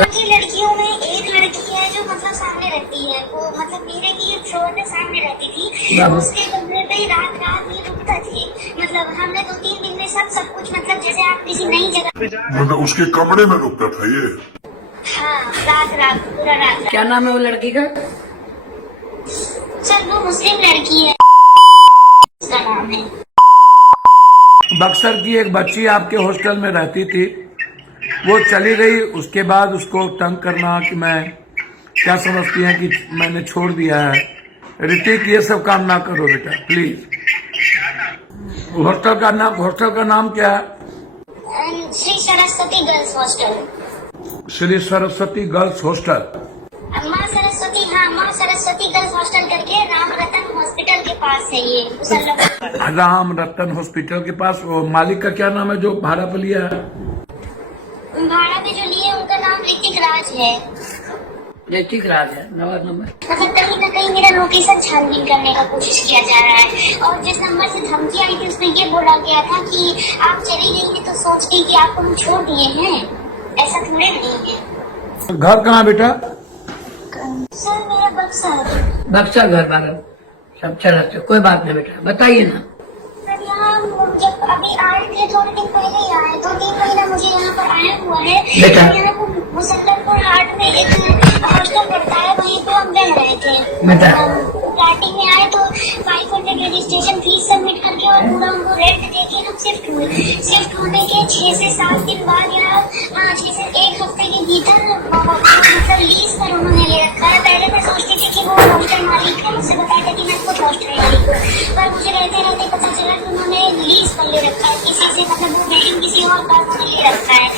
वहाँ की लड़कियों में एक लड़की है जो मतलब सामने रहती है, वो मतलब मेरे ही फ्लोर पे सामने रहती थी, उसके कमरे पे रात रात ये रुकता थी। मतलब हमने 2-3 दिन में सब कुछ मतलब जैसे आप किसी नई जगह, मतलब उसके कमरे में रुकता था ये। हाँ, रात रात पूरा रात। क्या नाम है वो लड़की का? सर वो मुस्लिम लड़की है, उसका नाम है। बक्सर की एक बच्ची आपके हॉस्टल में रहती थी, वो चली गई, उसके बाद उसको तंग करना कि मैं क्या समझती हैं कि मैंने छोड़ दिया है। ऋतिक, ये सब काम ना करो बेटा प्लीज। हॉस्टल का नाम क्या है? Shri Saraswati girls hostel. Shri Saraswati girls hostel. माँ सरस्वती, हाँ माँ सरस्वती गर्ल्स हॉस्टल करके राम रतन हॉस्पिटल के पास है ये, मुसल्लम। राम रतन हॉस्पिटल के पास। वो मालिक का क्या नाम है जो भाड़ा पे लिया है? भाड़ा पे जो लिए उनका नाम ऋतिक राज है। ऋतिक राज है, नंबर। मतलब कहीं न कहीं मेरा लोकेशन छानबीन करने का कोशिश किया जा रहा है, और जिस नंबर से धमकी आई थी उसमें ये बोला गया था कि आप चली गई हैं तो सोच के कि आपको हम छोड़ दिए हैं, ऐसा थोड़े नहीं है। घर कहाँ बेटा? सर मेरा बक्सा घर वाला सब चलते, कोई बात नहीं बेटा, बताइए ना। सर यहाँ जब अभी आए थे थोड़े दिन पहले ही आए, 2-3 महीना मुझे यहाँ पर आया हुआ है। बेटा। यहाँ पर मुसल्लमपुर हाट में एक हॉस्टल पड़ता है, वहीं पे हम रह रहे थे। बेटा। स्टार्टिंग में आए तो 500 रजिस्ट्रेशन फीस सबमिट करके और पूरा उनको रेंट देके हम शिफ्ट हुए। शिफ्ट होने के 6 से 7 दिन बाद या 6 से 1 हफ्ते के भीतर मतलब लीज पर उन्होंने ले रखा है। पहले मैं सोचती थी कि वो हॉस्टल मालिक है, मुझसे बताया था कि मैं खुद हॉस्टल मालिक हूँ, पर मुझे रहते रहते पता चला कि उन्होंने लीज पर ले रखा है किसी से, मतलब वो बिल्डिंग किसी और का उन्होंने ले रखा है।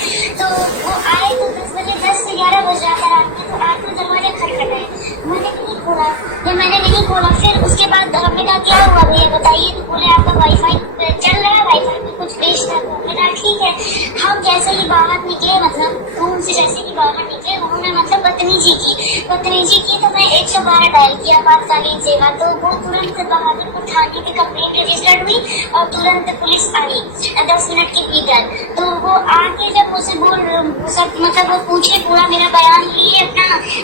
तो वो आए तो 10 बजे 10 से 11 बज रहा था रात में, तो रात में दरवाजा खटखटाए, मैंने नहीं खोला। जब मैंने नहीं खोला फिर उसके बाद हमने कहा क्या हुआ भैया बताइए, तो बोले आपका वाईफाई चल रहा है, वाईफाई में कुछ पेश था। तो मैंने कहा ठीक है। हम जैसे ही बाहर निकले, मतलब रूम से जैसे ही बाहर निकले, उन्होंने मतलब बदतमीजी की तो मैं 112 डायल किया आपातकालीन सेवा, तो वो तुरंत बहादुरपुर थाने पे कंप्लेंट रजिस्टर्ड हुई और तुरंत पुलिस आई 10 मिनट के भीतर। तो वो आके जब मुझसे मतलब वो पूछे, पूरा मेरा बयान लिए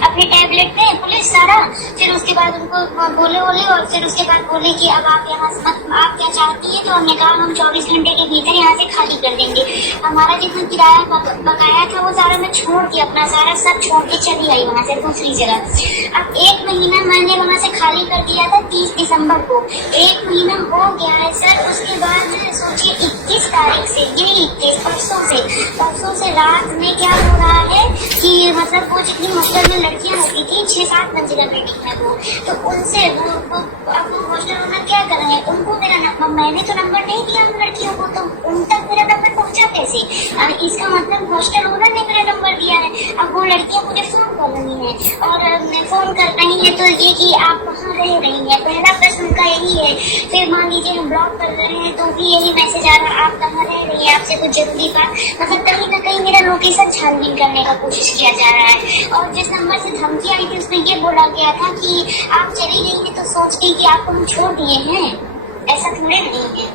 अपने टैबलेट पे पुलिस सारा, फिर उसके बाद उनको बोले और फिर उसके बाद बोले कि अब आप यहाँ आप क्या चाहती है, तो हमने कहा हम 24 घंटे के भीतर यहाँ से खाली कर देंगे। हमारा जितना किराया बकाया था वो सारा मैं छोड़ के, अपना सारा सब छोड़ के चली आई वहाँ से दूसरी जगह। अब 1 महीना मैंने वहाँ से खाली कर दिया था 30 दिसंबर को, 1 महीना हो गया है सर। उसके बाद मैंने सोचिए 21 तारीख से, यही 21 परसों से रात में क्या हो रहा है कि मतलब वो जितनी हॉस्टल में लड़कियां होती थी 6-7 मंजिला बिल्डिंग है वो, तो उनसे वो हॉस्टल ओनर क्या कर रहे हैं, उनको मेरा नंबर, मैंने तो नंबर नहीं दिया उन लड़कियों को, तो उन तक मेरा नंबर पहुंचा कैसे? इसका मतलब हॉस्टल ओनर ने मेरा नंबर दिया है। अब वो लड़कियां मुझे फोन कर रही हैं और फोन कर रही है तो ये कि आप कहाँ रह रही है, पहला प्रश्न उनका यही है। फिर मान लीजिए हम ब्लॉक कर रहे हैं तो भी यही मैसेज आ रहा है, आप कहाँ रह रही है, आपसे कुछ जरूरी बात। मतलब कहीं न कहीं मेरा लोकेशन छानबीन करने का कोशिश किया जा रहा है, और जिस नंबर से धमकी आई थी उसमें ये बोला गया था कि आप चली गई हैं तो सोच के कि आपको हम छोड़ दिए हैं, ऐसा थोड़े नहीं है।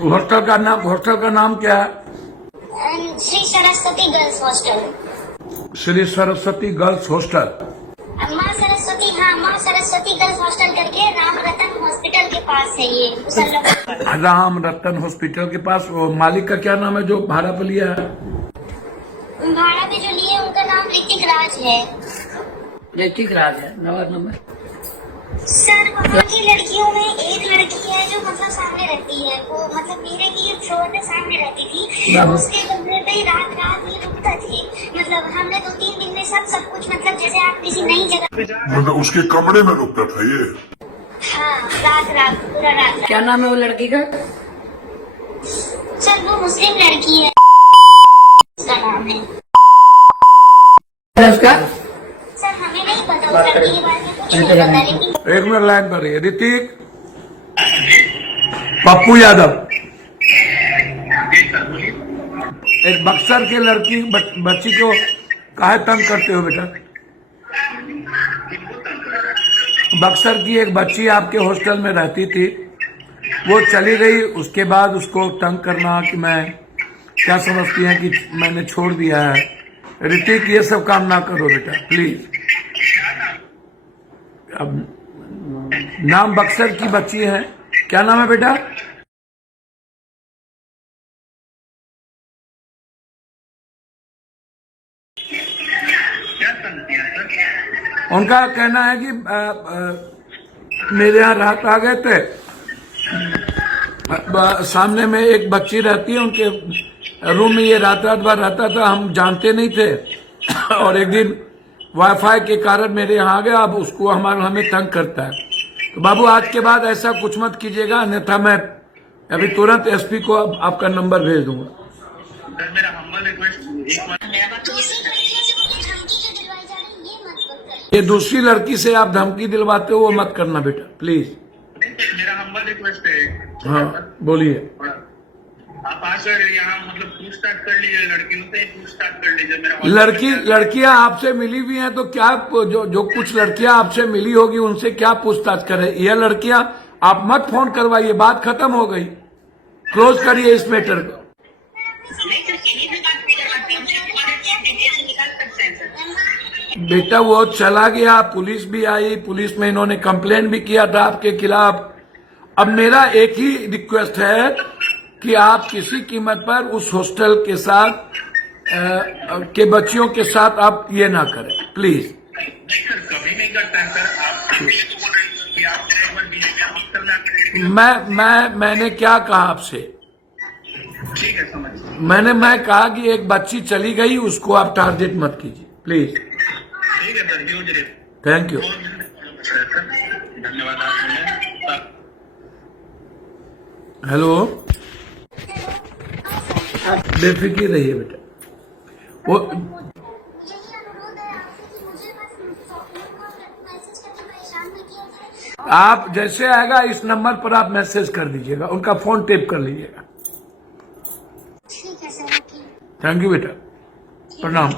हॉस्टल का नाम क्या है? Shri Saraswati girls hostel. Shri Saraswati girls hostel. माँ सरस्वती, हाँ माँ सरस्वती गर्ल्स हॉस्टल करके राम रतन हॉस्पिटल के पास है ये, मुसल्लम। राम रतन हॉस्पिटल के पास। वो मालिक का क्या नाम है जो भाड़ा पे लिया है? भाड़ा पे जो लिए उनका नाम ऋतिक राज है। ऋतिक राज है, नंबर। सर वहाँ की लड़कियों में एक लड़की है जो मतलब सामने रहती है, वो मतलब मेरे ही फ्लोर पे सामने रहती थी, उसके कमरे पे रात रात ये रुकता थी। मतलब हमने 2-3 दिन में सब कुछ मतलब जैसे आप किसी नई जगह, मतलब उसके कमरे में रुकता था ये। हाँ, रात रात पूरा रात। क्या नाम है वो लड़की का? सर वो मुस्लिम लड़की है, उसका नाम है। उसका सर हमें नहीं पता उस लड़की के बारे में कुछ नहीं पता, लेकिन 1 मिनट लाइन पर रहिए। ऋतिक, पप्पू यादव, एक बक्सर के लड़की बच्ची को काहे तंग करते हो बेटा? बक्सर की एक बच्ची आपके हॉस्टल में रहती थी, वो चली गई, उसके बाद उसको तंग करना कि मैं क्या समझती हैं कि मैंने छोड़ दिया है। ऋतिक, ये सब काम ना करो बेटा प्लीज। अब नाम बक्सर की बच्ची है, क्या नाम है बेटा? उनका कहना है कि मेरे यहाँ रात आ गए थे, सामने में एक बच्ची रहती है, उनके रूम में ये रात भर रहता था, हम जानते नहीं थे और एक दिन वाईफाई के कारण मेरे यहाँ आ गया, अब उसको हमें तंग करता है। तो बाबू आज के बाद ऐसा कुछ मत कीजिएगा, अन्यथा मैं अभी तुरंत एसपी को आपका नंबर भेज दूंगा। सर मेरा हम्बल रिक्वेस्ट ये दूसरी लड़की से आप धमकी दिलवाते हो वो मत करना बेटा प्लीज। मेरा हम्बल रिक्वेस्ट है। हाँ बोलिए। आप आकर यहाँ मतलब पूछताछ कर लीजिए, लड़कियों से पूछताछ कर लीजिए। मेरा लड़कियां आपसे मिली हुई हैं तो क्या जो कुछ लड़कियां आपसे मिली होगी उनसे क्या पूछताछ करें। यह लड़कियां आप मत फोन करवाइए, बात खत्म हो गई, क्लोज करिए इस मैटर को। बेटा वो चला गया, पुलिस भी आई, पुलिस में इन्होंने कंप्लेन भी किया था आपके खिलाफ। अब मेरा एक ही रिक्वेस्ट है कि आप किसी कीमत पर उस हॉस्टल के साथ के बच्चियों के साथ आप ये ना करें प्लीज। सर कभी नहीं करता है सर, आप मैंने क्या कहा आपसे? ठीक है समझ। मैं कहा कि एक बच्ची चली गई, उसको आप टारगेट मत कीजिए प्लीज। ठीक है सर, ह्यूज थैंक यू, धन्यवाद आपने। हेलो, बेफिक्र रहिए बेटा। वो यही अनुरोध है आपसे कि मुझे बस मैसेज करके परेशान न किया जाए। आप जैसे आएगा इस नंबर पर आप मैसेज कर दीजिएगा, उनका फोन टेप कर लीजिएगा। ठीक है सर, ओके। थैंक यू बेटा, प्रणाम।